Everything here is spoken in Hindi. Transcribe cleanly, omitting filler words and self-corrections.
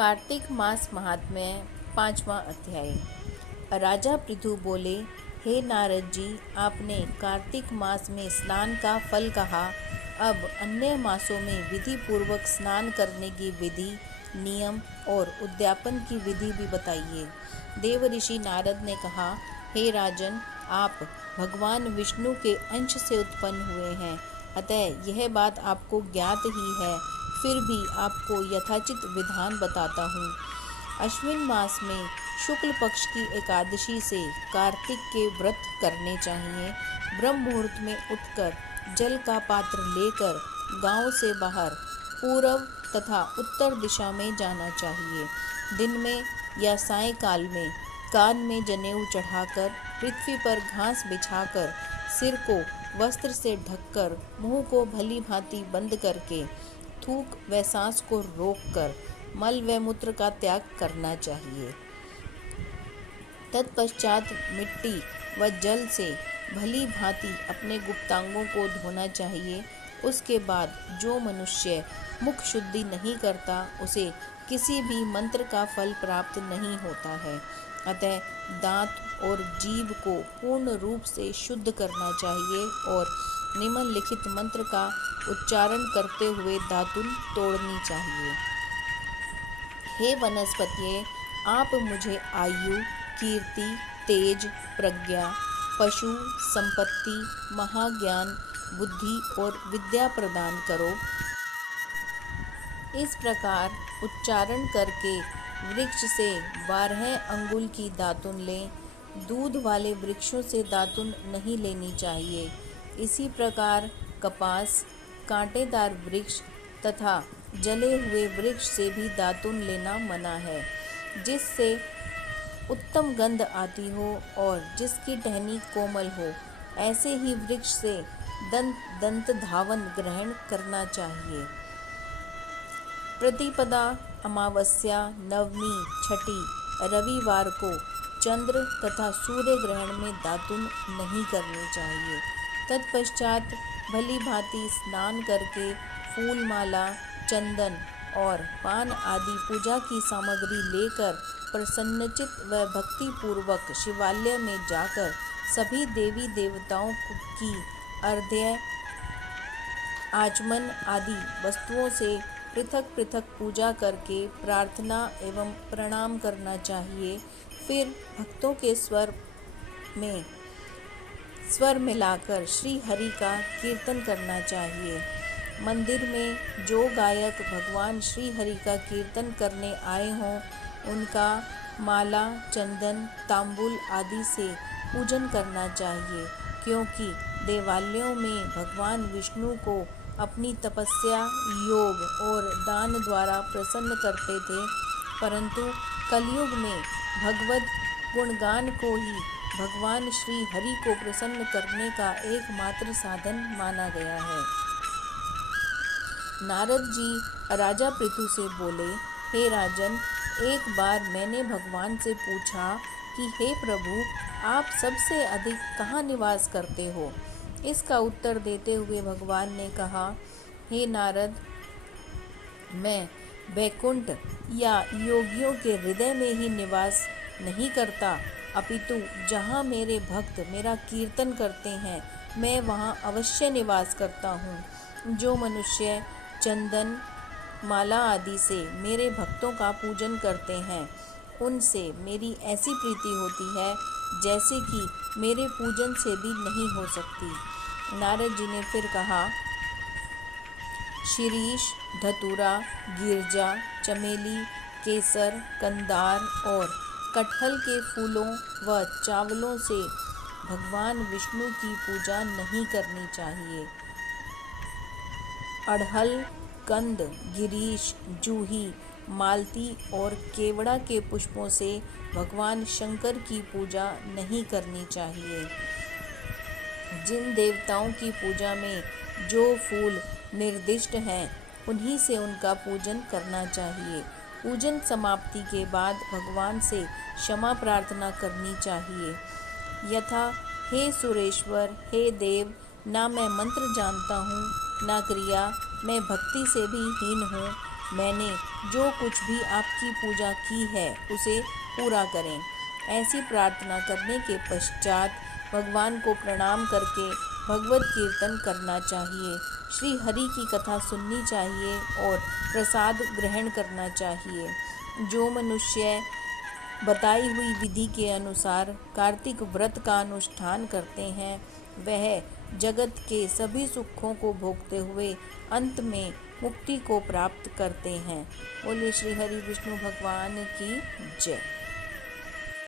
कार्तिक मास महात्म्य 5वां अध्याय। राजा पृथु बोले, हे नारद जी, आपने कार्तिक मास में स्नान का फल कहा। अब अन्य मासों में विधि पूर्वक स्नान करने की विधि, नियम और उद्यापन की विधि भी बताइए। देव ऋषि नारद ने कहा, हे राजन, आप भगवान विष्णु के अंश से उत्पन्न हुए हैं, अतः यह बात आपको ज्ञात ही है। फिर भी आपको यथाचित विधान बताता हूँ। अश्विन मास में शुक्ल पक्ष की एकादशी से कार्तिक के व्रत करने चाहिए। ब्रह्म मुहूर्त में उठकर जल का पात्र लेकर गांव से बाहर पूर्व तथा उत्तर दिशा में जाना चाहिए। दिन में या सायंकाल में कान में जनेऊ चढ़ाकर, पृथ्वी पर घास बिछाकर, सिर को वस्त्र से ढककर, मुंह को भली भांति बंद करके, थूक व सांस को रोककर मल व मूत्र का त्याग करना चाहिए। तत्पश्चात मिट्टी व जल से भली भांति अपने गुप्तांगों को धोना चाहिए। उसके बाद जो मनुष्य मुख शुद्धि नहीं करता, उसे किसी भी मंत्र का फल प्राप्त नहीं होता है। अतः दांत और जीभ को पूर्ण रूप से शुद्ध करना चाहिए और निम्नलिखित मंत्र का उच्चारण करते हुए दातुन तोड़नी चाहिए। हे वनस्पतिये, आप मुझे आयु, कीर्ति, तेज, प्रज्ञा, पशु, संपत्ति, महाज्ञान, बुद्धि और विद्या प्रदान करो। इस प्रकार उच्चारण करके वृक्ष से 12 अंगुल की दातुन लें। दूध वाले वृक्षों से दातुन नहीं लेनी चाहिए। इसी प्रकार कपास, कांटेदार वृक्ष तथा जले हुए वृक्ष से भी दातुन लेना मना है। जिससे उत्तम गंध आती हो और जिसकी टहनी कोमल हो, ऐसे ही वृक्ष से दंत धावन ग्रहण करना चाहिए। प्रतिपदा, अमावस्या, नवमी, छठी, रविवार को चंद्र तथा सूर्य ग्रहण में दातुन नहीं करनी चाहिए। तत्पश्चात भली भांति स्नान करके फूल माला, चंदन और पान आदि पूजा की सामग्री लेकर प्रसन्नचित व भक्ति पूर्वक शिवालय में जाकर सभी देवी देवताओं की अर्घ्य, आचमन आदि वस्तुओं से पृथक पृथक पूजा करके प्रार्थना एवं प्रणाम करना चाहिए। फिर भक्तों के स्वर मिलाकर श्री हरि का कीर्तन करना चाहिए। मंदिर में जो गायक भगवान श्री हरि का कीर्तन करने आए हों, उनका माला, चंदन, तांबूल आदि से पूजन करना चाहिए, क्योंकि देवालयों में भगवान विष्णु को अपनी तपस्या, योग और दान द्वारा प्रसन्न करते थे, परंतु कलयुग में भगवद गुणगान को ही भगवान श्री हरि को प्रसन्न करने का एकमात्र साधन माना गया है। नारद जी राजा पृथु से बोले, हे राजन, एक बार मैंने भगवान से पूछा कि हे प्रभु, आप सबसे अधिक कहाँ निवास करते हो? इसका उत्तर देते हुए भगवान ने कहा, हे नारद, मैं वैकुंठ या योगियों के हृदय में ही निवास नहीं करता, अपितु जहाँ मेरे भक्त मेरा कीर्तन करते हैं, मैं वहाँ अवश्य निवास करता हूँ। जो मनुष्य चंदन, माला आदि से मेरे भक्तों का पूजन करते हैं, उनसे मेरी ऐसी प्रीति होती है जैसे कि मेरे पूजन से भी नहीं हो सकती। नारद जी ने फिर कहा, शिरीष, धतूरा, गिरजा, चमेली, केसर, कंदार और कटहल के फूलों व चावलों से भगवान विष्णु की पूजा नहीं करनी चाहिए। अड़हल, कंद, गिरीश, जूही, मालती और केवड़ा के पुष्पों से भगवान शंकर की पूजा नहीं करनी चाहिए। जिन देवताओं की पूजा में जो फूल निर्दिष्ट हैं, उन्हीं से उनका पूजन करना चाहिए। पूजन समाप्ति के बाद भगवान से क्षमा प्रार्थना करनी चाहिए। यथा, हे सुरेश्वर, हे देव, ना मैं मंत्र जानता हूँ, ना क्रिया, मैं भक्ति से भी हीन हूँ, मैंने जो कुछ भी आपकी पूजा की है उसे पूरा करें। ऐसी प्रार्थना करने के पश्चात भगवान को प्रणाम करके भगवत कीर्तन करना चाहिए, श्री हरि की कथा सुननी चाहिए और प्रसाद ग्रहण करना चाहिए। जो मनुष्य बताई हुई विधि के अनुसार कार्तिक व्रत का अनुष्ठान करते हैं वह जगत के सभी सुखों को भोगते हुए अंत में मुक्ति को प्राप्त करते हैं। बोलिए श्री हरि विष्णु भगवान की जय।